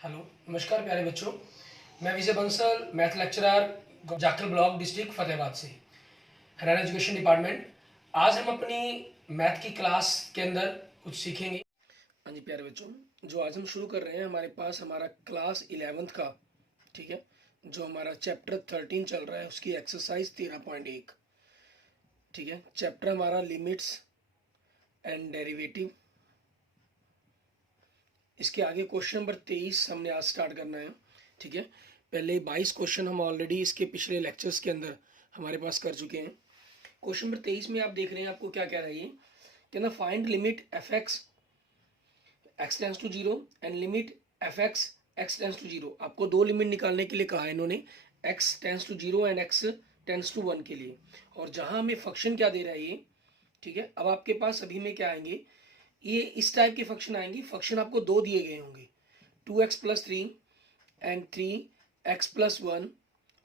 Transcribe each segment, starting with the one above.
Hello, नमस्कार प्यारे बच्चों। मैं Vijay Bansal, math lecturer, Jakhal block, district Fatehabad से, हरियाणा एजुकेशन डिपार्टमेंट। आज हम अपनी मैथ की क्लास के अंदर कुछ सीखेंगे। हाँ जी प्यारे बच्चों, जो आज हम शुरू कर रहे हैं, हमारे पास हमारा क्लास 11th का, ठीक है, जो हमारा चैप्टर 13 चल रहा है, उसकी एक्सरसाइज 13.1, ठीक है। चैप्टर हमारा लिमिट्स एंड डेरिवेटिव। इसके आगे क्वेश्चन नंबर 23 हमने आज स्टार्ट करना है, ठीक है। पहले 22 क्वेश्चन हम ऑलरेडी इसके पिछले लेक्चर्स के अंदर हमारे पास कर चुके हैं। क्वेश्चन नंबर 23 में आप देख रहे हैं, आपको क्या कह रहा है ये, कहना find limit f x x tends to zero and limit f x x tends to zero. आपको दो लिमिट निकालने के लिए कहा है इन्होंने, x tends to zero and x tends to 1 के लिए। और जहां हमें फंक्शन क्या दे रहा है ये, ठीक है। अब आपके पास सभी में क्या आएंगे, ये इस टाइप के फंक्शन आएंगे। फंक्शन आपको दो दिए गए होंगे, 2x+3 एंड 3x+1।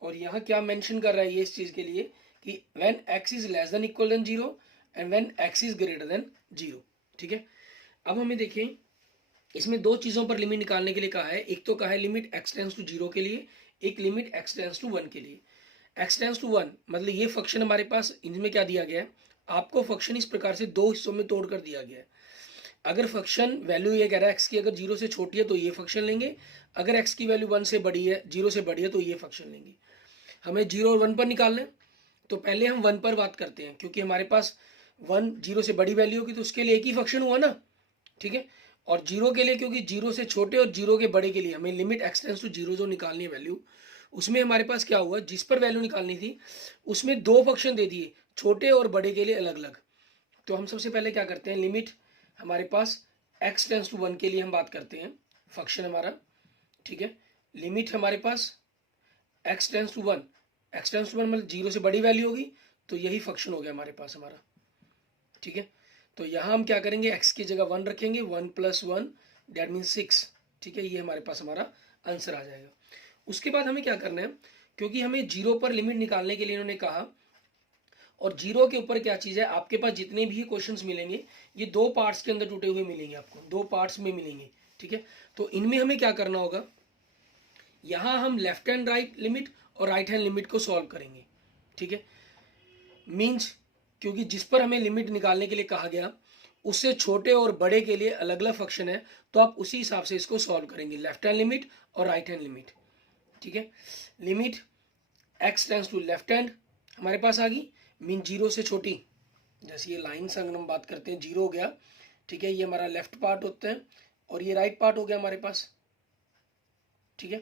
और यहाँ क्या मेंशन कर रहा है ये इस चीज़ के लिए कि when x is less than equal than 0 and when x is greater than 0, ठीक है। अब हमें देखें, इसमें दो चीज़ों पर लिमिट निकालने के लिए कहा है। एक तो कहा है लिमिट x टेंस टू 0 के लिए, एक लिमिट x टेंस टू 1 के लिए। x टेंस टू 1 मतलब ये फंक्शन हमारे पास, इनमें क्या दिया गया है, आपको फंक्शन इस प्रकार से दो हिस्सों में तोड़ कर दिया गया है। अगर फंक्शन वैल्यू ये कह रहा है एक्स की अगर 0 से छोटी है तो ये फंक्शन लेंगे, अगर एक्स की वैल्यू 1 से बड़ी है, 0 से बड़ी है, तो ये फंक्शन लेंगे। हमें 0 और 1 पर निकालना है, तो पहले हम 1 पर बात करते हैं, क्योंकि हमारे पास 1 0 से बड़ी वैल्यू होगी तो उसके लिए एक ही फंक्शन हुआ ना, ठीक है। और 0 के लिए, क्योंकि 0 से छोटे और 0 के बड़े के लिए हमें लिमिट एक्स टेंस टू 0 जो निकालनी है वैल्यू, उसमें हमारे पास क्या हुआ, जिस पर वैल्यू निकालनी थी उसमें दो फंक्शन दे दिए, छोटे और बड़े के लिए अलग अलग। तो हम सबसे पहले क्या करते हैं, लिमिट हमारे पास x टेंस टू 1 के लिए हम बात करते हैं, फंक्शन हमारा, ठीक है। लिमिट हमारे पास x tends to 1, x tends to 1 मतलब 0 से बड़ी वैल्यू होगी, तो यही फंक्शन हो गया हमारे पास हमारा, ठीक है। तो यहाँ हम क्या करेंगे, x की जगह 1 रखेंगे, 1+1 दैट मीन 6, ठीक है। ये हमारे पास हमारा आंसर आ जाएगा। उसके बाद हमें क्या करना है, क्योंकि हमें 0 पर लिमिट निकालने के लिए इन्होंने कहा, और 0 के ऊपर क्या चीज़ है, आपके पास जितने भी क्वेश्चंस मिलेंगे ये दो पार्ट्स के अंदर टूटे हुए मिलेंगे, आपको दो पार्ट्स में मिलेंगे, ठीक है। तो इनमें हमें क्या करना होगा, यहाँ हम लेफ्ट हैंड राइट लिमिट और राइट हैंड लिमिट को सॉल्व करेंगे, ठीक है। मीन्स क्योंकि जिस पर हमें लिमिट निकालने के लिए कहा गया उससे छोटे और बड़े के लिए अलग अलग फंक्शन है, तो आप उसी हिसाब से इसको सॉल्व करेंगे, लेफ्ट हैंड लिमिट और राइट हैंड लिमिट, ठीक है। Limit x tends to left hand हमारे पास आ गई, मीन 0 से छोटी, जैसे ये लाइन से अगर हम बात करते हैं 0 हो गया, ठीक है, ये हमारा लेफ्ट पार्ट होता है और ये राइट पार्ट हो गया हमारे पास, ठीक है।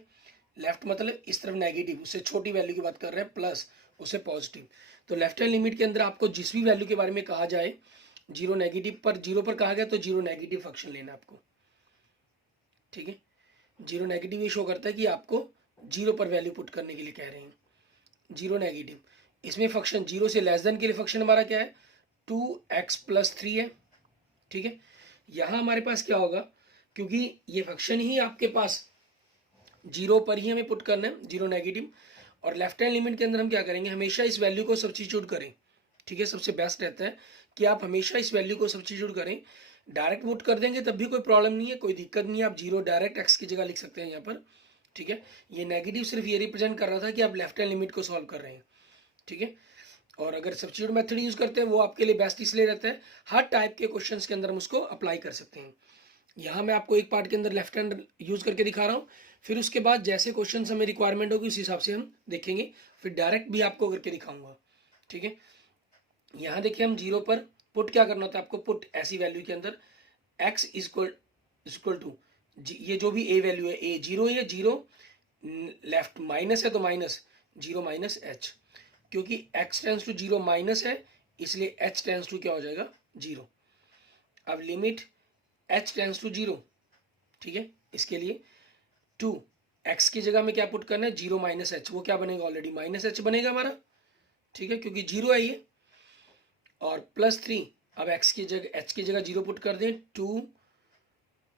लेफ्ट मतलब इस तरफ नेगेटिव, उससे छोटी वैल्यू की बात कर रहे हैं, प्लस उससे पॉजिटिव। तो लेफ्ट हैंड लिमिट के अंदर आपको जिस भी वैल्यू के बारे में कहा जाए, 0 नेगेटिव पर 0 पर कहा गया तो 0 नेगेटिव फंक्शन लेना आपको, ठीक है। 0 नेगेटिव ये शो करता है कि आपको 0 पर वैल्यू पुट करने के लिए कह रहे हैं, 0 नेगेटिव। इसमें फंक्शन 0 से लेस देन के लिए फंक्शन हमारा क्या है, 2x+3 है, ठीक है। यहाँ हमारे पास क्या होगा, क्योंकि ये फंक्शन ही आपके पास 0 पर ही हमें पुट करना है, 0 नेगेटिव। और लेफ्ट हैंड लिमिट के अंदर हम क्या करेंगे, हमेशा इस वैल्यू को सब्स्टिट्यूट करें, ठीक है। सबसे बेस्ट रहता है कि आप हमेशा इस वैल्यू को सब्स्टिट्यूट करें। डायरेक्ट पुट कर देंगे तब भी कोई प्रॉब्लम नहीं है, कोई दिक्कत नहीं है, आप 0 डायरेक्ट एक्स की जगह लिख सकते हैं यहाँ पर, ठीक है। ये नेगेटिव सिर्फ ये रिप्रेजेंट कर रहा था कि आप लेफ्ट हैंड लिमिट को सॉल्व कर रहे हैं, ठीक है। और अगर सब्स्टिट्यूट मेथड यूज करते हैं वो आपके लिए बेस्ट इसलिए रहता है, हर टाइप के क्वेश्चंस के अंदर हम उसको अप्लाई कर सकते हैं। यहाँ मैं आपको एक पार्ट के अंदर लेफ्ट हैंड यूज करके दिखा रहा हूँ, फिर उसके बाद जैसे क्वेश्चन हमें रिक्वायरमेंट होगी उस हिसाब से हम देखेंगे, फिर डायरेक्ट भी आपको करके दिखाऊंगा, ठीक है। यहाँ देखिए, हम 0 पर पुट क्या करना होता है आपको, पुट ऐसी वैल्यू के अंदर x इक्वल टू, ये जो भी a वैल्यू है, a 0 है, 0 लेफ्ट माइनस है तो माइनस 0 माइनस h, क्योंकि x टेंस टू 0 माइनस है इसलिए h टेंस टू क्या हो जाएगा, 0। अब लिमिट h टेंस टू 0, ठीक है, इसके लिए 2 x की जगह में क्या पुट करना है, 0 माइनस h, वो क्या बनेगा, ऑलरेडी माइनस h बनेगा हमारा, ठीक है, क्योंकि 0 है ये। और +3, अब x की जगह h की जगह 0 पुट कर दें, 2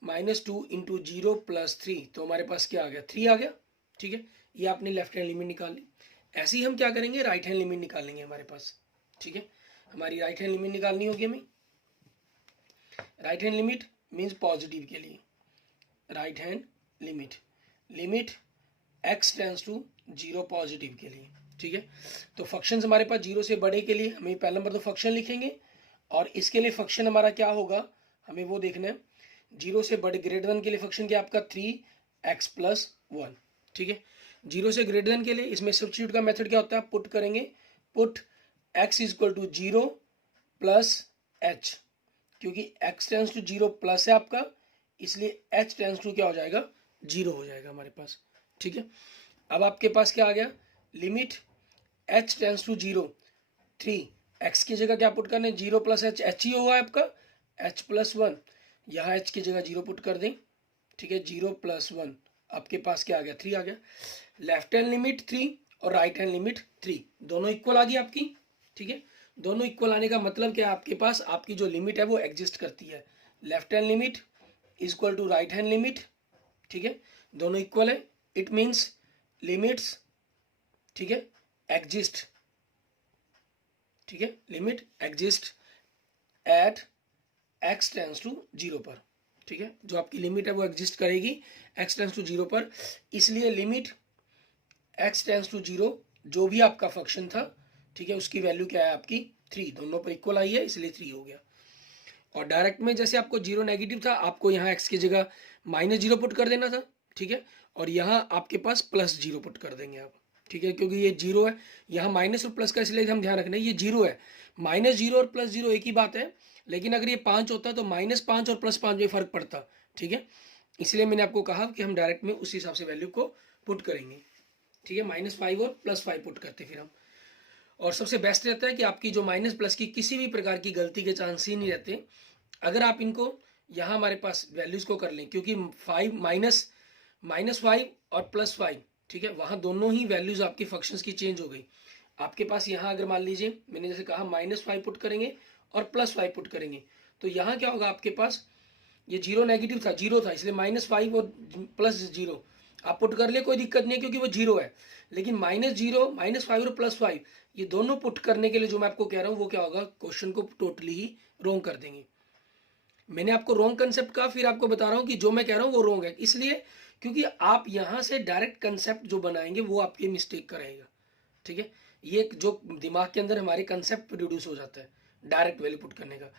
माइनस 2 इंटू 0 +3, तो हमारे पास क्या आ गया, 3 आ गया, ठीक है। ये आपने लेफ्ट हैंड लिमिट निकाल ली। ऐसे ही हम क्या करेंगे, राइट हैंड लिमिट निकालेंगे हमारे पास, ठीक है। हमारी राइट हैंड लिमिट निकालनी होगी हमें। Right hand limit means positive के लिए, right hand limit, limit x tends to 0 positive के लिए, ठीक है। तो फंक्शन हमारे पास 0 से बड़े के लिए हमें पहला नंबर तो फंक्शन लिखेंगे, और इसके लिए फंक्शन हमारा क्या होगा हमें वो देखना है। 0 से बड़े ग्रेटर देन के लिए फंक्शन क्या आपका 3x+1, ठीक है। 0 से ग्रेटर देन के लिए इसमें सब्स्टिट्यूट का मेथड क्या होता है, पुट करेंगे, put x equal to 0 plus h, क्योंकि x टेंस टू 0 प्लस है आपका, इसलिए h टेंस टू क्या हो जाएगा 0 हो जाएगा हमारे पास, ठीक है। अब आपके पास क्या आ गया, limit h tense to 0, 3x की जगह क्या पुट करना है 0 प्लस h, h ही होगा आपका h+1, यहाँ h की जगह 0 पुट कर दें, ठीक है। 0+1 आपके पास क्या आ गया 3 आ गया। लेफ्ट हैंड लिमिट 3 और राइट हैंड लिमिट 3 दोनों इक्वल आ गई आपकी, ठीक है। दोनों इक्वल आने का मतलब क्या है, आपके पास आपकी जो लिमिट है वो एग्जिस्ट करती है, left hand limit is equal to right hand limit, ठीक है। दोनों इक्वल है, इट मीन्स लिमिट्स, ठीक है, एग्जिस्ट, ठीक है, limit exist at x tends to 0 पर, ठीक है। जो आपकी लिमिट है वो एग्जिस्ट करेगी x टेंस टू 0 पर, इसलिए लिमिट x टेंस टू 0 जो भी आपका फंक्शन था, ठीक है, उसकी वैल्यू क्या है आपकी 3, दोनों पर इक्वल आई है इसलिए 3 हो गया। और डायरेक्ट में जैसे आपको 0 नेगेटिव था, आपको यहाँ x की जगह -0 पुट कर देना था, ठीक है, और यहाँ आपके पास +0 पुट कर देंगे आप, ठीक है, क्योंकि ये 0 है, यहाँ माइनस और प्लस का इसलिए हम ध्यान रखना है, ये 0 है, -0 और +0 एक ही बात है, लेकिन अगर ये 5 होता तो -5 और +5 में फर्क पड़ता, ठीक है। इसलिए मैंने आपको कहा कि हम डायरेक्ट में उस हिसाब से वैल्यू को पुट करेंगे, ठीक है, -5 और +5 पुट करते फिर हम। और सबसे बेस्ट रहता है कि आपकी जो माइनस प्लस की किसी भी प्रकार की गलती के चांस ही नहीं रहते अगर आप इनको यहाँ हमारे पास वैल्यूज को कर लें, क्योंकि 5 -5 और +5, ठीक है, वहाँ दोनों ही वैल्यूज आपकी फंक्शंस की चेंज हो गई। आपके पास यहाँ अगर मान लीजिए मैंने जैसे कहा -5 पुट करेंगे और +5 पुट करेंगे, तो यहाँ क्या होगा आपके पास, ये 0 नेगेटिव था, 0 था, इसलिए -5 और +0 आप पुट कर ले, कोई दिक्कत नहीं है क्योंकि वो 0 है। लेकिन -0 -5 और +5 ये दोनों पुट करने के लिए जो मैं आपको कह रहा हूँ वो क्या होगा, क्वेश्चन को टोटली ही रॉन्ग कर देंगे। मैंने आपको रॉन्ग कंसेप्ट कहा, फिर आपको बता रहा हूँ कि जो मैं कह रहा हूँ वो रॉन्ग है, इसलिए क्योंकि आप यहाँ से डायरेक्ट कंसेप्ट जो बनाएंगे वो आपके मिस्टेक करेगा, ठीक है। ये जो दिमाग के अंदर हमारे कंसेप्ट प्रोड्यूस हो जाता है डायरेक्ट वैल्यू पुट करने का,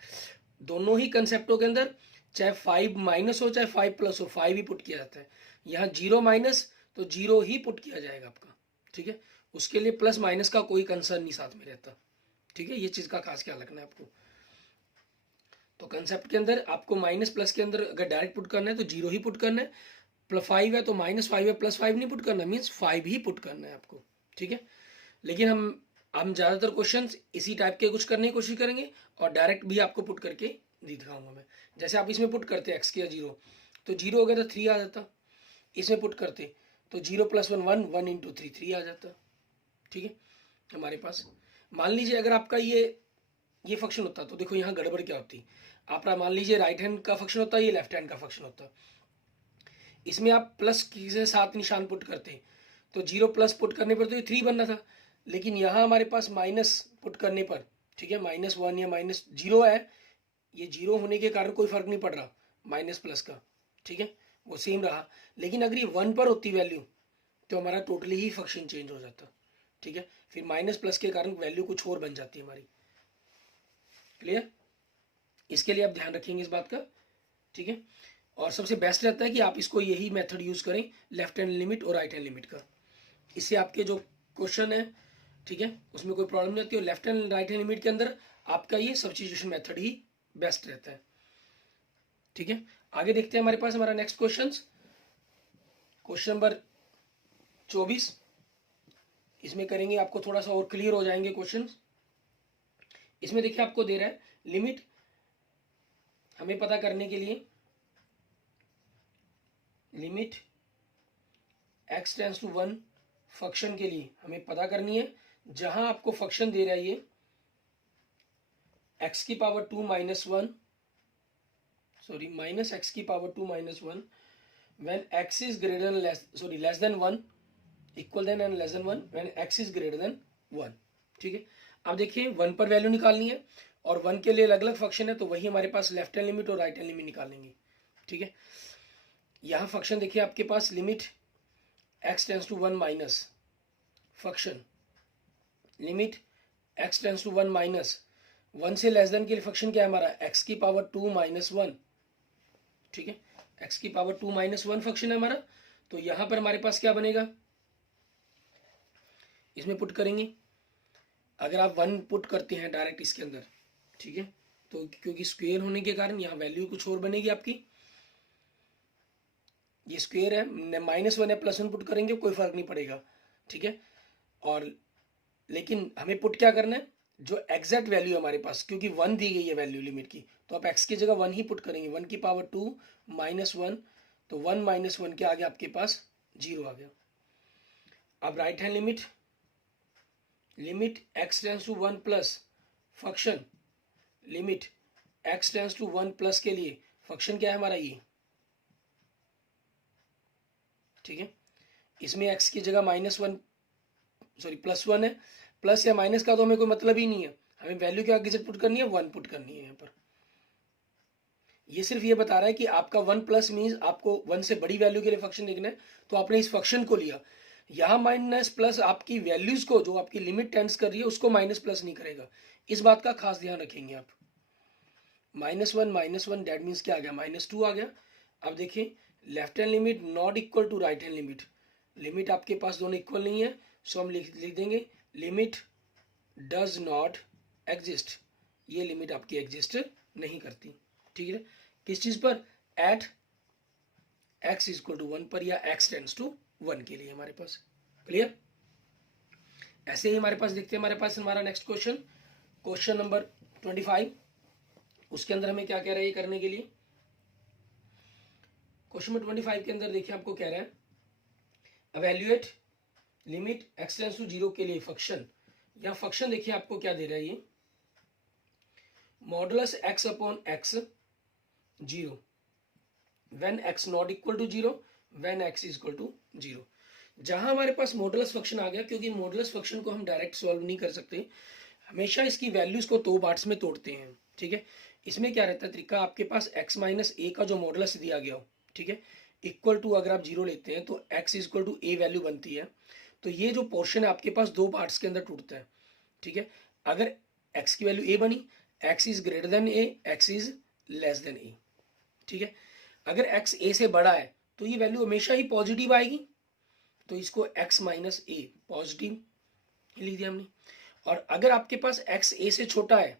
दोनों ही कंसेप्टों के अंदर चाहे 5 माइनस हो चाहे 5 प्लस हो, 5 ही पुट किया जाता है। यहाँ 0 माइनस तो 0 ही पुट किया जाएगा आपका, ठीक है, उसके लिए प्लस माइनस का कोई कंसर्न नहीं साथ में रहता, ठीक है। ये चीज़ का खास ख्याल रखना है आपको। तो कंसेप्ट के अंदर आपको माइनस प्लस के अंदर अगर डायरेक्ट पुट करना है तो 0 ही पुट करना है, +5 है तो -5 है, +5 नहीं पुट करना, मीन्स 5 ही पुट करना है आपको, ठीक है। लेकिन हम ज़्यादातर क्वेश्चंस इसी टाइप के कुछ करने की कोशिश करेंगे और डायरेक्ट भी आपको पुट करके दिखाऊंगा मैं। जैसे आप इसमें पुट करते x किया 0 तो 0 हो गया तो 3 आ जाता, इसमें पुट करते तो 0 + 1 1 1 × 3 3 आ जाता, ठीक है। हमारे पास मान लीजिए अगर आपका ये फंक्शन होता तो देखो यहाँ गड़बड़ क्या होती, आपका मान लीजिए राइट हैंड का फंक्शन होता, ये लेफ्ट हैंड का फंक्शन होता, इसमें आप प्लस के साथ निशान पुट करते तो 0+ पुट करने पर तो ये 3 बनना था, लेकिन यहाँ हमारे पास माइनस पुट करने पर, ठीक है, -1 या -0 है, ये 0 होने के कारण कोई फर्क नहीं पड़ रहा माइनस प्लस का, ठीक है, वो सेम रहा। लेकिन अगर ये 1 पर होती वैल्यू तो हमारा टोटली ही फंक्शन चेंज हो जाता, ठीक है, फिर माइनस प्लस के कारण वैल्यू कुछ और बन जाती है हमारी। क्लियर, इसके लिए आप ध्यान रखेंगे इस बात का, ठीक है। और सबसे बेस्ट रहता है कि आप इसको यही मेथड यूज करें, लेफ्ट हैंड लिमिट और राइट हैंड लिमिट का, इससे आपके जो क्वेश्चन है, ठीक है, उसमें कोई प्रॉब्लम नहीं आती। और left hand right hand limit के अंदर आपका ये सब्स्टिट्यूशन मेथड ही बेस्ट रहता है, ठीक है। आगे देखते हैं हमारे पास हमारा नेक्स्ट क्वेश्चन नंबर 24, इसमें करेंगे आपको थोड़ा सा और क्लियर हो जाएंगे क्वेश्चन। इसमें देखिए आपको दे रहा है लिमिट हमें पता करने के लिए, limit x tends to 1 function के लिए हमें पता करनी है, जहां आपको फंक्शन दे रहा है ये x की पावर 2 -1 -x की power 2 -1 when x is greater than less than 1 equal than and less than 1 when x is greater than 1, ठीक है। अब देखिए 1 पर वैल्यू निकालनी है और 1 के लिए अलग अलग फंक्शन है, तो वही हमारे पास लेफ्ट हैंड लिमिट और राइट हैंड लिमिट निकालेंगे, ठीक है। यहाँ फंक्शन देखिए आपके पास limit x tends to 1 minus function limit x tends to 1 minus 1 से लेस देन के लिए फंक्शन क्या है हमारा x की पावर 2 माइनस 1, ठीक है, x की पावर 2 माइनस 1 फंक्शन है हमारा। तो यहां पर हमारे पास क्या बनेगा, इसमें पुट करेंगे, अगर आप 1 पुट करते हैं डायरेक्ट इसके अंदर, ठीक है, तो क्योंकि स्क्वायर होने के कारण यहाँ वैल्यू कुछ और बनेगी आपकी, ये स्क्वायर है, -1 है +1 पुट करेंगे कोई फर्क नहीं पड़ेगा, ठीक है। और लेकिन हमें पुट क्या करना है, जो एग्जैक्ट वैल्यू है हमारे पास, क्योंकि 1 दी गई है वैल्यू लिमिट की, तो आप x की जगह 1 ही पुट करेंगे, 1 की पावर 2 माइनस 1, तो 1 माइनस 1 के आगे आपके पास 0 आ गया। अब right hand limit x tends to 1 plus function limit x tends to 1 plus के लिए फंक्शन क्या है हमारा ये, ठीक है, इसमें x की जगह +1 है, प्लस या माइनस का तो हमें कोई मतलब ही नहीं है, हमें वैल्यू क्या आगे पुट करनी है, 1 पुट करनी है यहाँ पर। ये सिर्फ ये बता रहा है कि आपका 1 प्लस मीन्स आपको 1 से बड़ी वैल्यू के लिए फंक्शन देखना है, तो आपने इस फंक्शन को लिया, यहाँ माइनस प्लस आपकी वैल्यूज को, जो आपकी लिमिट टेंस कर रही है उसको माइनस प्लस नहीं करेगा, इस बात का खास ध्यान रखेंगे आप। -1 डेट मीन्स क्या आ गया, -2 आ गया। अब देखिए left hand limit not equal to right hand limit, limit आपके पास दोनों इक्वल नहीं है, सो हम लिख देंगे लिमिट डज नॉट एग्जिस्ट, ये लिमिट आपकी एग्जिस्ट नहीं करती, ठीक है, किस चीज पर, एट x इक्वल टू 1 पर, या x टेंस टू 1 के लिए हमारे पास, क्लियर। ऐसे ही हमारे पास देखते हैं, हमारे पास हमारा नेक्स्ट क्वेश्चन नंबर 25, उसके अंदर हमें क्या कह रहा है ये करने के लिए। क्वेश्चन नंबर 25 के अंदर देखिए आपको कह रहा है evaluate limit x tends to 0 के लिए फंक्शन, या फंक्शन देखिए आपको क्या दे रहा है ये, modulus x upon x 0 when x not equal to 0 when x equal to 0। जहां हमारे पास मॉडुलस फंक्शन आ गया, क्योंकि मॉडुलस फंक्शन को हम डायरेक्ट सॉल्व नहीं कर सकते, हमेशा इसकी वैल्यूज को 2 पार्ट्स में तोड़ते हैं, ठीक है। इसमें क्या रहता है तरीका, आपके पास x माइनस a का जो मॉडुलस दिया गया हो, ठीक है, इक्वल टू अगर आप 0 लेते हैं तो x equal to a value बनती है, तो ये जो पोर्शन है आपके पास 2 पार्ट्स के अंदर टूटता है, ठीक है। अगर x की वैल्यू a बनी, x is greater then a, x is less then a, ठीक है। अगर x a से बड़ा है तो ये वैल्यू हमेशा ही पॉजिटिव आएगी, तो इसको x माइनस a पॉजिटिव लिख दिया हमने। और अगर आपके पास x a से छोटा है,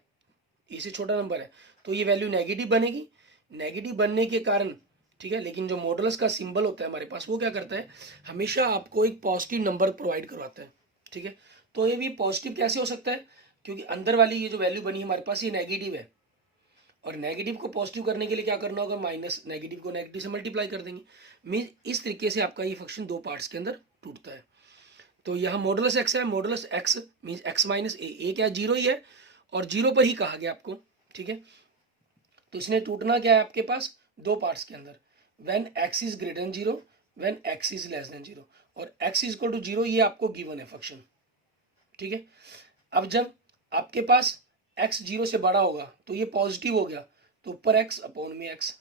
a से छोटा नंबर है, तो ये वैल्यू नेगेटिव बनेगी, नेगेटिव बनने के कारण, ठीक है, लेकिन जो मॉडुलस का सिंबल होता है हमारे पास वो क्या करता है, हमेशा आपको एक पॉजिटिव नंबर प्रोवाइड करवाता है, ठीक है। तो ये भी पॉजिटिव कैसे हो सकता है, क्योंकि अंदर वाली ये जो वैल्यू बनी हमारे पास ये नेगेटिव है, और नेगेटिव को पॉजिटिव करने के लिए क्या करना होगा, माइनस नेगेटिव को नेगेटिव से मल्टीप्लाई कर देंगे, मीन इस तरीके से आपका ये फंक्शन 2 पार्ट्स के अंदर टूटता है। तो यहाँ मॉडुलस x है, modulus x mean x minus a क्या 0 ही है, और 0 पर ही कहा गया आपको, ठीक है। तो इसने टूटना क्या है आपके पास 2 पार्ट्स के अंदर, when x is greater than 0 when x is less than 0, और x इज इक्वल टू 0 ये आपको गिवन है फंक्शन, ठीक है। अब जब आपके पास x 0 से बड़ा होगा तो ये पॉजिटिव हो गया, तो ऊपर x अपॉन में x,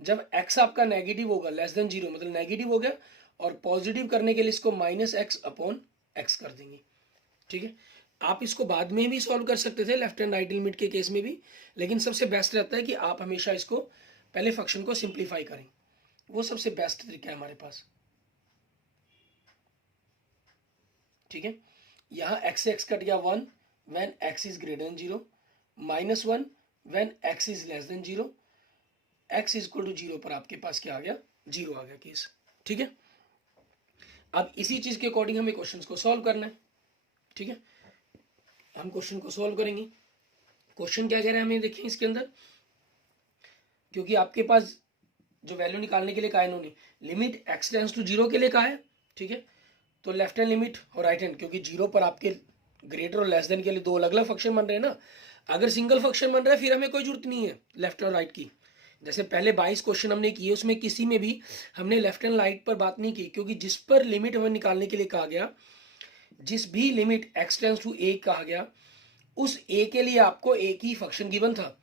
जब x आपका नेगेटिव होगा लेस देन 0 मतलब नेगेटिव हो गया, और पॉजिटिव करने के लिए इसको माइनस x अपॉन x कर देंगे, ठीक है। आप इसको बाद में भी सॉल्व कर सकते थे लेफ्ट हैंड राइट लिमिट के केस में भी, लेकिन सबसे बेस्ट रहता है कि आप हमेशा इसको पहले फंक्शन को सिंप्लीफाई करें, वो सबसे बेस्ट तरीका है हमारे पास, ठीक है। यहाँ x से x कट गया 1 when x is greater than 0, -1 when x is less than 0, x is equal to 0 पर आपके पास क्या आ गया, 0 आ गया केस, ठीक है। अब इसी चीज के अकॉर्डिंग हमें क्वेश्चन को सॉल्व करना है, ठीक है। हम क्वेश्चन को सॉल्व करेंगे। क्वेश्चन क्या कह रहे हैं हमें देखिए इसके अंदर, क्योंकि आपके पास जो वैल्यू निकालने के लिए कहा है इन्होंने, लिमिट x टेंस टू 0 के लिए कहा है, ठीक है। तो लेफ्ट हैंड लिमिट और राइट हैंड, क्योंकि 0 पर आपके ग्रेटर और लेस देन के लिए 2 अलग अलग फंक्शन बन रहे हैं ना, अगर सिंगल फंक्शन बन रहा है फिर हमें कोई जरूरत नहीं है लेफ्ट और राइट की। जैसे पहले 22 क्वेश्चन हमने किए उसमें किसी में भी हमने लेफ्ट एंड राइट पर बात नहीं की, क्योंकि जिस पर लिमिट हमें निकालने के लिए कहा गया, जिस भी limit x tends to a कहा गया, उस a के लिए आपको एक ही फंक्शन गिवन था।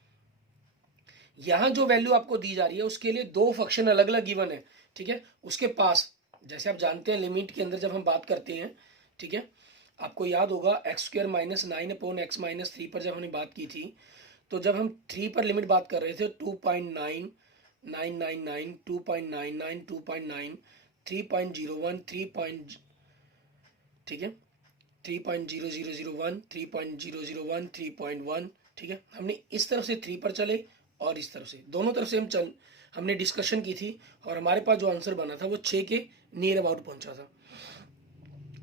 यहां जो वैल्यू आपको दी जा रही है उसके लिए 2 फंक्शन अलग अलग गिवन है, ठीक है, उसके पास जैसे आप जानते हैं लिमिट के अंदर जब हम बात करते हैं, ठीक है, आपको याद होगा एक्स स्क्वायर माइनस 9/x-3 पर जब हमने बात की थी, तो जब हम 3 पर लिमिट बात कर रहे थे 2.9999 2.99 2.9 3.01 3. ठीक है, 3.0001 3.001 3.1, ठीक है, हमने इस तरफ से 3 पर चले और इस तरफ से दोनों तरफ से हमने डिस्कशन की थी और हमारे पास जो आंसर बना था वो 6 के नियर अबाउट पहुंचा था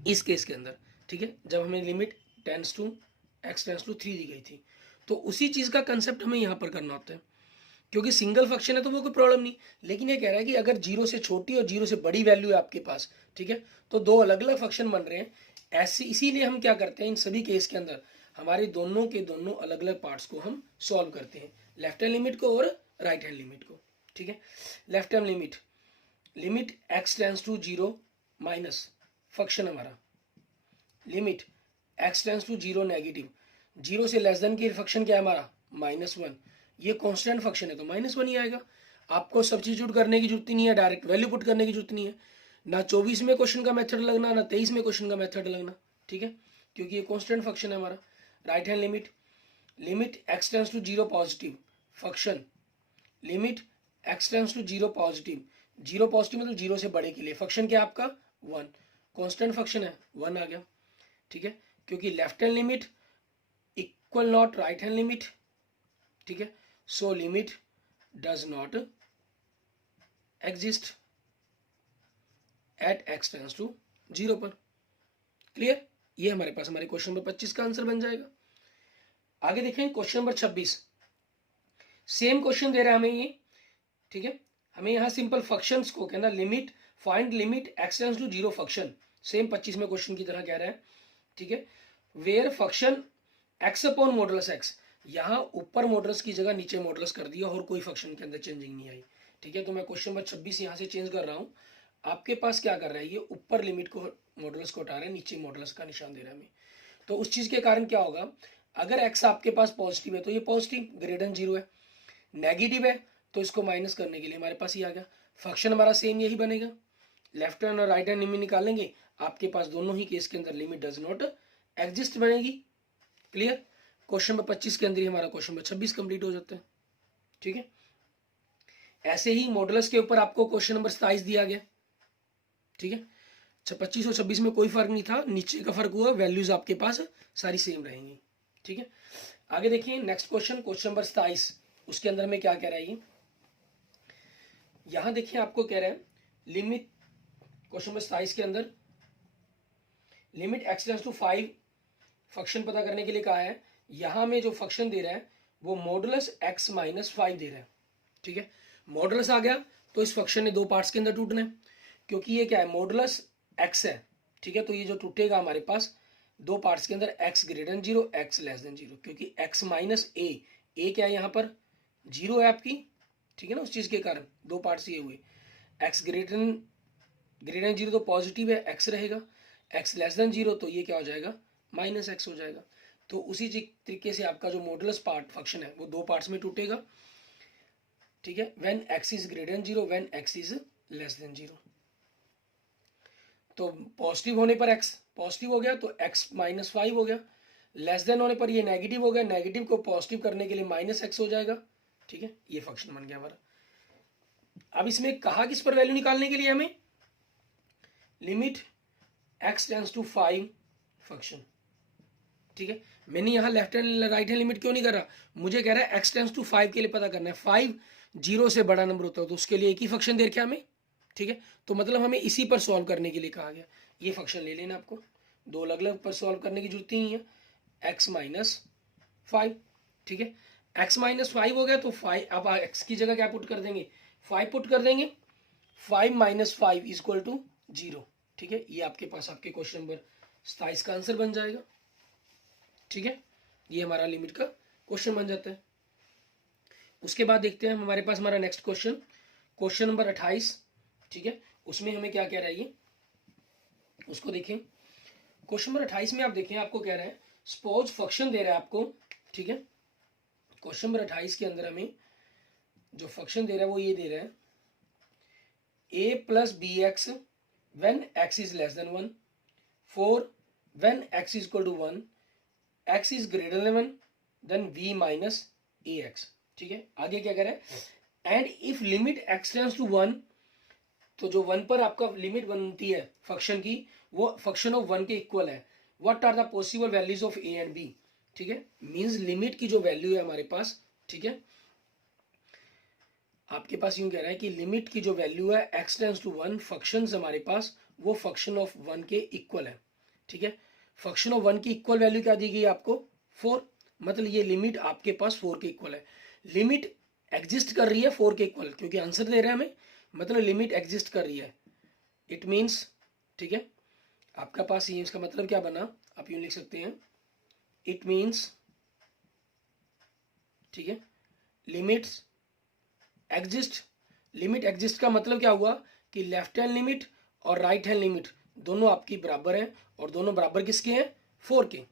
इस केस के अंदर। ठीक है, जब हमें लिमिट x टेंड्स टू 3 दी गई थी, तो उसी चीज़ का कंसेप्ट हमें यहाँ पर करना होता है। क्योंकि सिंगल फंक्शन है तो वो कोई प्रॉब्लम नहीं, लेकिन ये कह रहा है कि अगर 0 से छोटी और 0 से बड़ी वैल्यू है आपके पास, ठीक है, तो दो अलग अलग फंक्शन बन रहे हैं ऐसे। इसीलिए हम क्या करते हैं इन सभी केस के अंदर, हमारे दोनों के दोनों अलग अलग पार्ट्स को हम सॉल्व करते हैं, लेफ्ट हैंड लिमिट को और राइट हैंड लिमिट को। ठीक है, left hand limit, limit x tends to 0 minus function हमारा, limit x tends to 0 negative, 0 से लेस देन की फंक्शन क्या है हमारा -1, ये कांस्टेंट फंक्शन है तो -1 ही आएगा। आपको सब्स्टिट्यूट करने की जरूरत नहीं है, डायरेक्ट वैल्यू पुट करने की जरूरत नहीं है, ना 24 में क्वेश्चन का मेथड लगना ना 23 में क्वेश्चन का मेथड लगना। ठीक है, क्योंकि ये कांस्टेंट फंक्शन है हमारा। Right hand limit, limit x tends to 0 positive function, limit x tends to 0 positive, 0 positive मतलब 0 से बड़े के लिए फंक्शन क्या है आपका 1, कांस्टेंट फंक्शन है 1 आ गया। ठीक है, क्योंकि left hand limit equal not right hand limit. ठीक है, so limit does not exist at x tends to 0 पर। क्लियर, ये हमारे पास हमारे क्वेश्चन नंबर 25 का आंसर बन जाएगा। आगे देखें क्वेश्चन नंबर 26, सेम क्वेश्चन दे रहा है हमें ये। ठीक है, हमें यहाँ सिंपल फंक्शंस को कहना, limit find limit x tends to 0 function, same 25 में क्वेश्चन की तरह कह रहा है। ठीक है, where function x upon modulus x, यहाँ ऊपर मॉडुलस की जगह नीचे मॉडुलस कर दिया और कोई फंक्शन के अंदर चेंजिंग नहीं आई। ठीक है, तो मैं क्वेश्चन नंबर 26 यहाँ से चेंज कर रहा हूँ। आपके पास क्या कर रहा है, ये ऊपर लिमिट को मॉडुलस को हटा रहा है, नीचे मॉडुलस का निशान दे रहा है हमें। तो उस चीज़ के कारण क्या होगा, अगर x आपके पास पॉजिटिव है तो ये पॉजिटिव ग्रेटर देन 0 है, नेगेटिव है तो इसको माइनस करने के लिए हमारे पास ही आ गया, फंक्शन हमारा सेम यही बनेगा। लेफ्ट हैंड और राइट हैंड लिमिट निकालेंगे, आपके पास दोनों ही केस के अंदर लिमिट डज नॉट एग्जिस्ट बनेगी। क्लियर, क्वेश्चन नंबर 25 के अंदर ही हमारा क्वेश्चन नंबर 26 कंप्लीट हो जाता है। ठीक है, ऐसे ही मॉडुलस के ऊपर आपको क्वेश्चन नंबर 27 दिया गया। ठीक है, 25 और 26 में कोई फर्क नहीं था, नीचे का फर्क हुआ, वैल्यूज आपके पास सारी सेम रहेंगी। ठीक है, आगे देखिए नेक्स्ट क्वेश्चन, क्वेश्चन नंबर 27, उसके अंदर में क्या कह रहा है ये, यहां देखिए आपको कह रहा है लिमिट, क्वेश्चन नंबर 27 के अंदर limit x tends to 5 function पता करने के लिए कहा है। यहां में जो फंक्शन दे रहा है वो मॉडुलस x -5 दे रहा है। ठीक है, मॉडुलस आ गया तो इस फंक्शन ने दो पार्ट्स के अंदर टूटना है, क्योंकि ये क्या है मॉडुलस x है। ठीक है, तो ये जो टूटेगा हमारे पास दो पार्ट्स के अंदर x greater than 0 x less than 0, क्योंकि x माइनस ए क्या है यहाँ पर 0 है आपकी। ठीक है ना, उस चीज के कारण दो पार्ट्स ये हुए, x ग्रेटर देन 0 तो पॉजिटिव है x रहेगा, x लेस देन 0 तो ये क्या हो जाएगा -x हो जाएगा। तो उसी तरीके से आपका जो मॉडुलस पार्ट फंक्शन है वो दो पार्ट्स में टूटेगा। ठीक है, when x is greater than 0 when x is less than 0, तो पॉजिटिव होने पर x पॉजिटिव हो गया तो x -5 हो गया, लेस देन होने पर ये नेगेटिव हो गया, नेगेटिव को पॉजिटिव करने के लिए -x हो जाएगा। ठीक है, ये फंक्शन बन गया हमारा। अब इसमें कहा किस पर वैल्यू निकालने के लिए हमें, limit x tends to 5 function. ठीक है, मैंने यहाँ left hand right hand limit क्यों नहीं कर रहा, मुझे कह रहा है x टेंड्स टू 5 के लिए पता करना है, 5 0 से बड़ा नंबर होता है तो उसके लिए एक ही फंक्शन दे रखा हमें। ठीक है, तो मतलब हमें इसी पर सॉल्व करने के लिए कहा गया, ये फंक्शन ले लेना आपको, दो अलग अलग पर सॉल्व करने की जरूरत ही नहीं है, x -5। ठीक है, x -5 हो गया तो 5, अब x की जगह क्या पुट कर देंगे 5 पुट कर देंगे, 5 - 5 इक्वल टू 0। ठीक है, ये आपके पास आपके क्वेश्चन नंबर 27 का आंसर बन जाएगा। ठीक है, ये हमारा लिमिट का क्वेश्चन बन जाता है। उसके बाद देखते हैं हमारे पास हमारा नेक्स्ट क्वेश्चन, क्वेश्चन नंबर 28। ठीक है, उसमें हमें क्या कह रहा है ये, उसको देखें। क्वेश्चन नंबर 28 में आप देखें, आपको कह रहा है सपोज फंक्शन दे रहा है आपको। ठीक है, क्वेश्चन नंबर 28 के अंदर हमें जो फंक्शन दे रहा है वो ये दे रहा है a plus bx when x is less than 1, 4 when x is equal to 1, x is greater than 1, then v minus ax। ठीक है, आगे क्या कह रहा है, and if limit x tends to 1, तो जो 1 पर आपका लिमिट बनती है फंक्शन की वो फंक्शन ऑफ 1 के इक्वल है। What are the possible values of a and b। ठीक है, मींस लिमिट की जो वैल्यू है हमारे पास, ठीक है, आपके पास यूं कह रहा है कि लिमिट की जो वैल्यू है x टेंड्स टू 1, फंक्शंस हमारे पास वो फंक्शन ऑफ 1 के इक्वल है। ठीक है, फंक्शन ऑफ 1 की इक्वल वैल्यू क्या दी गई आपको, 4, मतलब ये लिमिट आपके पास 4 के इक्वल है। लिमिट एग्जिस्ट कर रही है 4 के इक्वल, क्योंकि आंसर दे रहे हैं हमें, मतलब लिमिट एग्जिस्ट कर रही है। इट मीन्स, ठीक है, आपका पास ये इसका मतलब क्या बना, आप यूं लिख सकते हैं, इट मीन्स, ठीक है, लिमिट्स एग्जिस्ट। लिमिट एग्जिस्ट का मतलब क्या हुआ कि लेफ्ट हैंड लिमिट और राइट हैंड लिमिट दोनों आपकी बराबर हैं, और दोनों बराबर किसके हैं, 4 के।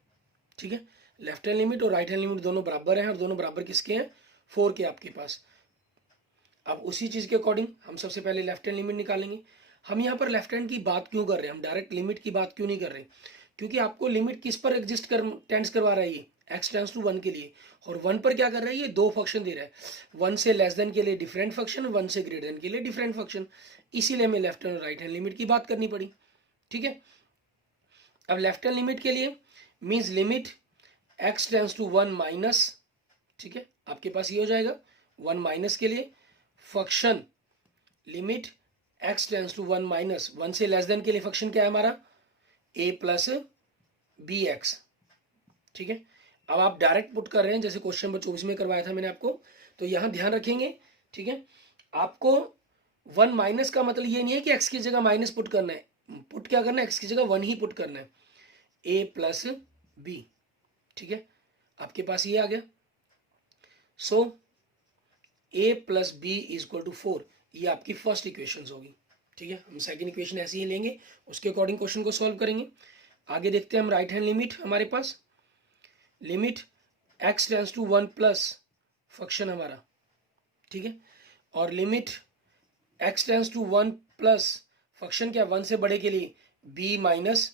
ठीक है, लेफ्ट हैंड लिमिट और राइट हैंड लिमिट दोनों बराबर हैं, और दोनों बराबर किसके हैं, 4 के आपके पास। अब उसी चीज के अकॉर्डिंग हम सबसे पहले लेफ्ट हैंड लिमिट निकालेंगे। हम यहाँ पर लेफ्ट हैंड की बात क्यों कर रहे हैं, हम डायरेक्ट लिमिट की बात क्यों नहीं कर रहे, क्योंकि आपको लिमिट किस पर एग्जिस्ट कर टेंड्स करवा रहा है, ये x टेंड्स टू 1 के लिए, और 1 पर क्या कर रहा है, ये दो फंक्शन दे रहा है, 1 से लेस देन के लिए डिफरेंट फंक्शन, 1 से ग्रेटर देन के लिए डिफरेंट फंक्शन, इसीलिए हमें लेफ्ट हैंड और राइट हैंड लिमिट की बात करनी पड़ी। ठीक है, अब लेफ्ट हैंड लिमिट के लिए means limit x tends to 1 minus, ठीक है, आपके पास ये हो जाएगा 1 माइनस के लिए function limit x tends to 1 minus, 1 से लेस देन के लिए फंक्शन क्या है हमारा, a प्लस bx। ठीक है, अब आप डायरेक्ट पुट कर रहे हैं जैसे क्वेश्चन नंबर 24 में करवाया था मैंने आपको, तो यहां ध्यान रखेंगे। ठीक है, आपको 1 माइनस का मतलब ये नहीं है कि x की जगह माइनस पुट करना है, पुट क्या करना है, x की जगह 1 ही पुट करना है, a प्लस b। ठीक है, आपके पास ये आ गया, so a plus B is equal to 4, ये आपकी फर्स्ट इक्वेशन होगी। ठीक है, हम सेकंड इक्वेशन ऐसे ही लेंगे, उसके अकॉर्डिंग क्वेश्चन को सॉल्व करेंगे। आगे देखते हैं हम राइट हैंड लिमिट, हमारे पास limit x tends to 1 plus function हमारा, ठीक है, और limit x tends to 1 plus function क्या, 1 से बड़े के लिए b माइनस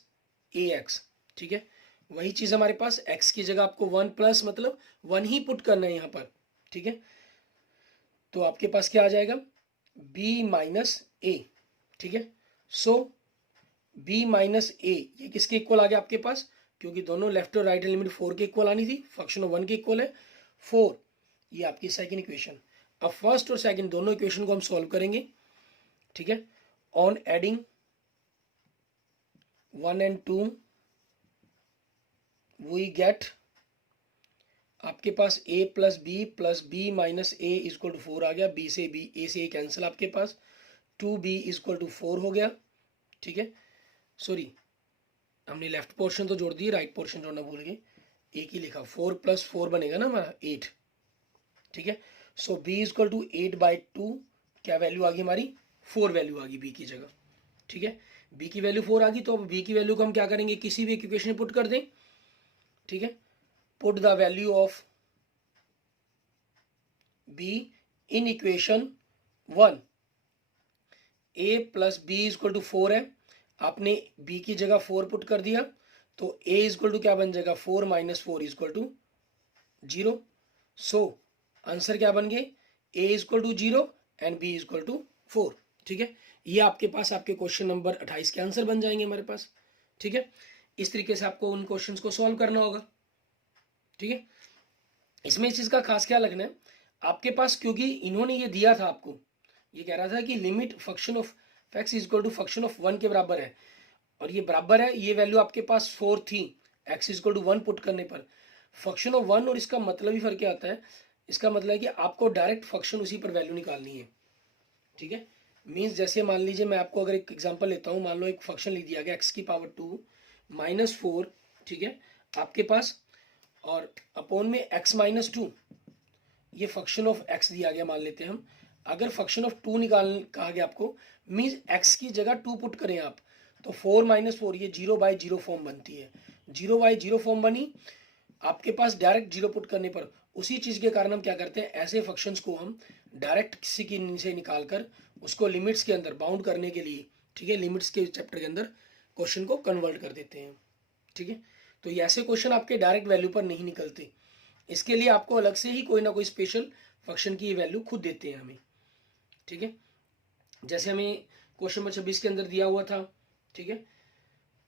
ax। ठीक है, वही चीज हमारे पास x की जगह आपको 1 प्लस मतलब 1 ही पुट करना है यहाँ पर। ठीक है, तो आपके पास क्या आ जाएगा, b माइनस a। ठीक है, सो b माइनस a ये किसके इक्वल आ गया आपके पास, क्योंकि दोनों लेफ्ट और राइट हैंड लिमिट 4 के इक्वल आनी थी, फंक्शन ऑफ 1 के इक्वल है 4, ये आपकी सेकंड इक्वेशन। अब फर्स्ट और सेकंड दोनों इक्वेशन को हम सॉल्व करेंगे। ठीक है, on adding 1 and 2 we get, आपके पास a plus b minus a is equal to 4 आ गया, b से a से a कैंसिल, आपके पास 2b इज इक्वल टू 4 हो गया। ठीक है, सॉरी हमने लेफ्ट पोर्शन तो जोड़ दी, राइट पोर्शन जोड़ना भूल गए, एक ही लिखा, 4 प्लस 4 बनेगा ना हमारा 8। ठीक है, सो b इज इक्वल टू 8/2, क्या वैल्यू आ गई हमारी, 4 वैल्यू आ गई b की जगह। ठीक है, b की वैल्यू 4 आ गई, तो अब b की वैल्यू को हम क्या करेंगे, किसी भी इक्वेशन में पुट कर दें। ठीक है, put the value of b in equation 1, a plus b is equal to 4 है, आपने b की जगह 4 पुट कर दिया, तो a इज इक्वल टू क्या बन जाएगा, 4 minus 4 is equal to 0। So answer क्या बन गए, a is equal to 0 and b is equal to 4। ठीक है, ये आपके पास आपके क्वेश्चन नंबर 28 के आंसर बन जाएंगे हमारे पास। ठीक है, इस तरीके से आपको उन क्वेश्चंस को सॉल्व करना होगा। ठीक है, इसमें इस चीज का खास ख्याल रखना है आपके पास, क्योंकि इन्होंने ये दिया था आपको, ये कह रहा था कि limit function of x is equal to function of 1 के बराबर है, और ये बराबर है, ये वैल्यू आपके पास 4 थी x is equal to 1 put करने पर, फंक्शन ऑफ 1 और इसका मतलब ही फर्क क्या आता है, इसका मतलब है कि आपको डायरेक्ट फंक्शन उसी पर वैल्यू निकालनी है। ठीक है, मीन्स जैसे मान लीजिए मैं आपको अगर एक एग्जांपल लेता हूँ, मान लो एक फंक्शन लिख दिया गया x की पावर 2 माइनस 4, ठीक है, आपके पास, और अपॉन में x माइनस 2, ये फंक्शन ऑफ x दिया गया मान लेते हैं हम। अगर फंक्शन ऑफ 2 निकाल कहा गया आपको, मीन्स x की जगह 2 पुट करें आप, तो 4 माइनस 4 ये 0/0 फॉर्म बनती है, 0/0 फॉर्म बनी आपके पास डायरेक्ट 0 पुट करने पर, उसी चीज़ के कारण हम क्या करते हैं, ऐसे फंक्शंस को हम डायरेक्ट किसी की से निकाल कर उसको लिमिट्स के अंदर बाउंड करने के लिए, ठीक है, लिमिट्स के चैप्टर के अंदर क्वेश्चन को कन्वर्ट कर देते हैं, ठीक है। तो ये ऐसे क्वेश्चन आपके डायरेक्ट वैल्यू पर नहीं निकलते, इसके लिए आपको अलग से ही कोई ना कोई स्पेशल फंक्शन की वैल्यू खुद देते हैं हमें, ठीक है। जैसे हमें क्वेश्चन नंबर 26 के अंदर दिया हुआ था, ठीक है,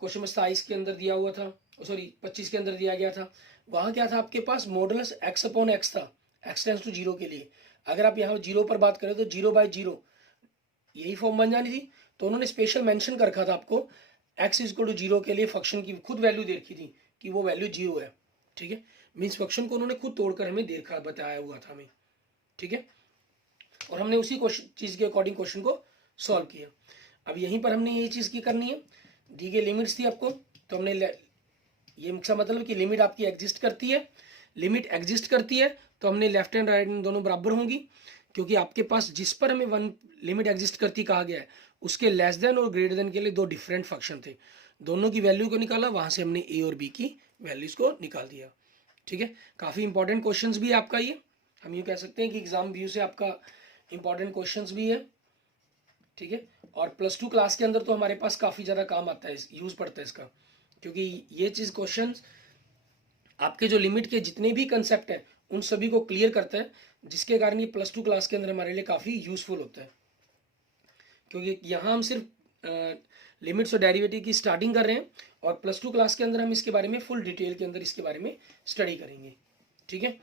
क्वेश्चन नंबर 27 के अंदर दिया हुआ था, सॉरी 25 के अंदर दिया गया था, वहाँ क्या था आपके पास मॉडुलस x अपॉन एक्स था, x टेंड्स टू 0 के लिए। अगर आप यहाँ 0 पर बात करें तो 0/0 यही फॉर्म बन जानी थी, तो उन्होंने स्पेशल मेंशन कर रखा था आपको x इक्वल टू 0 के लिए फंक्शन की खुद वैल्यू दे रखी थी कि वो वैल्यू 0 है, ठीक है। मीन्स फंक्शन को उन्होंने खुद तोड़कर हमें दे रखा बताया हुआ था हमें, ठीक है, और हमने उसी चीज़ के अकॉर्डिंग क्वेश्चन को सॉल्व किया। अब यहीं पर हमने ये चीज़ की करनी है, दी गई लिमिट्स थी आपको, तो हमने ये इसका मतलब कि लिमिट आपकी एग्जिस्ट करती है, लिमिट एग्जिस्ट करती है तो हमने लेफ्ट एंड राइट दोनों बराबर होंगी, क्योंकि आपके पास जिस पर हमें वन लिमिट एग्जिस्ट करती कहा गया है उसके लेस देन और ग्रेटर देन के लिए दो डिफरेंट फंक्शन थे, दोनों की वैल्यू को निकाला, वहां से हमने ए और बी की वैल्यूज को निकाल दिया, ठीक है। काफ़ी इंपॉर्टेंट क्वेश्चन भी है आपका ये, हम ये कह सकते हैं कि एग्जाम व्यू से आपका इंपॉर्टेंट क्वेश्चंस भी है, ठीक है। और +2 क्लास के अंदर तो हमारे पास काफ़ी ज़्यादा काम आता है, यूज़ पड़ता है इसका, क्योंकि ये चीज़ क्वेश्चंस आपके जो लिमिट के जितने भी कंसेप्ट हैं उन सभी को क्लियर करता है, जिसके कारण ये +2 क्लास के अंदर हमारे लिए काफ़ी यूज़फुल होता है, क्योंकि यहाँ हम सिर्फ लिमिट्स और डेरिवेटिव की स्टार्टिंग कर रहे हैं और +2 क्लास के अंदर हम इसके बारे में फुल डिटेल के अंदर इसके बारे में स्टडी करेंगे, ठीक है।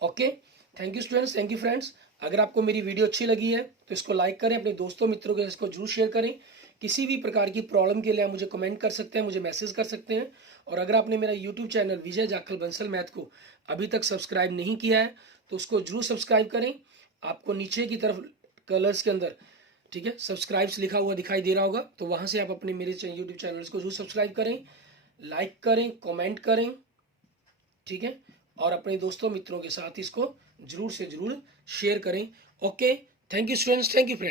Okay, thank you students, thank you friends. अगर आपको मेरी वीडियो अच्छी लगी है तो इसको लाइक करें, अपने दोस्तों मित्रों के साथ इसको जरूर शेयर करें। किसी भी प्रकार की प्रॉब्लम के लिए आप मुझे कमेंट कर सकते हैं, मुझे मैसेज कर सकते हैं। और अगर आपने मेरा यूट्यूब चैनल विजय जाखल बंसल मैथ को अभी तक सब्सक्राइब नहीं किया है तो उसको जरूर सब्सक्राइब करें। आपको नीचे की तरफ कलर्स के अंदर, ठीक है, सब्सक्राइब्स लिखा हुआ दिखाई दे रहा होगा, तो वहाँ से आप अपने मेरे यूट्यूब चैनल को जरूर सब्सक्राइब करें, लाइक करें, कॉमेंट करें, ठीक है, और अपने दोस्तों मित्रों के साथ इसको जरूर से जरूर शेयर करें। Okay, thank you students, thank you friends.